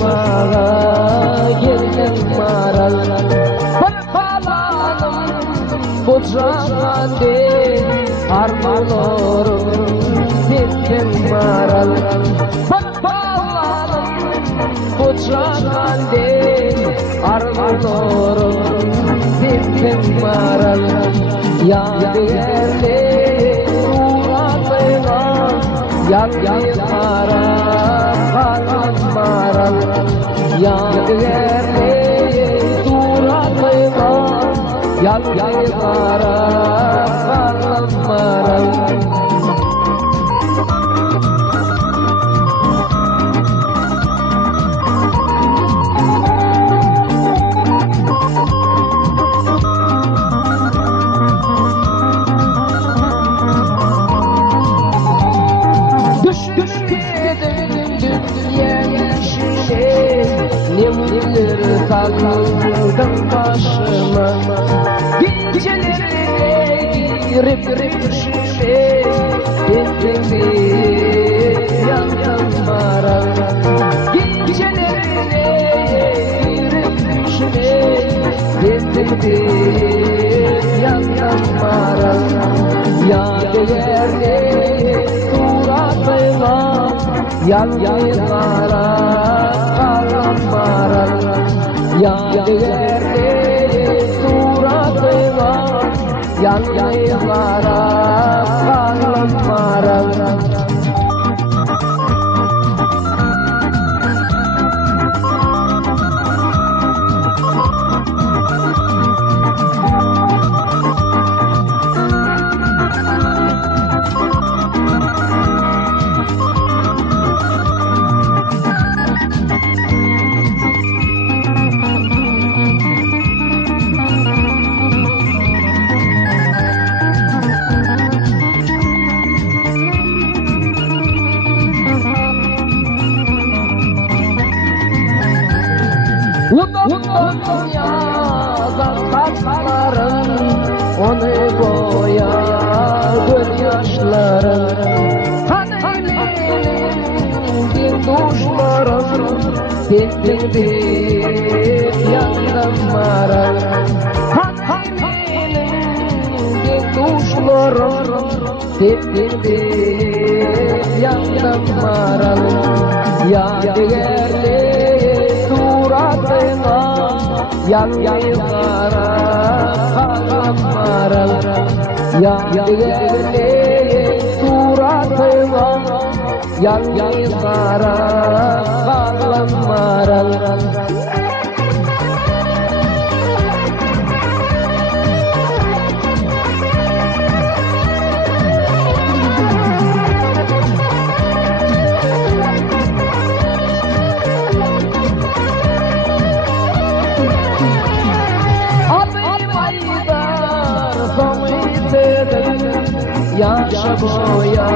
Coşmağa geldim maral Balanım bu cahande arzularım bittim maral Balanım bu cahande arzularım bittim maral Yadigarli suratına Yadigarli kalan maral Yadigarli suratına Yadigarli kalan maral Nemlidir takıldım başıma Gecelerine girip şişe Gittim yan maral Gecelerine girip şişe Gittim yan maral Yadigarli suratına Yadigarli maral Yadigarli suratına Yadigarli kalan maral Yazan saçların onu boyar gözyaşların Hanıminin duşların Dindir yandım maral Hanıminin duşların Dindir yandım maral Yadigarli suratına Yadigarli kalan maral Yadigarli suratına Yadigarli kalan maral Yaşa boya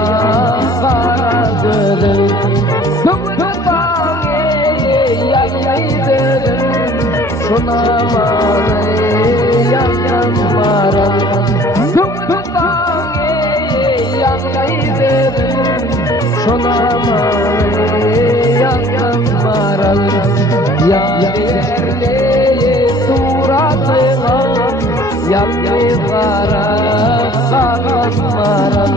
karadır Gümrüğüne yaydır Sunamanı yayan maral Gümrüğüne yaydır Sunamanı yayan maral Yadigarli suratına Yadigarli kalan maral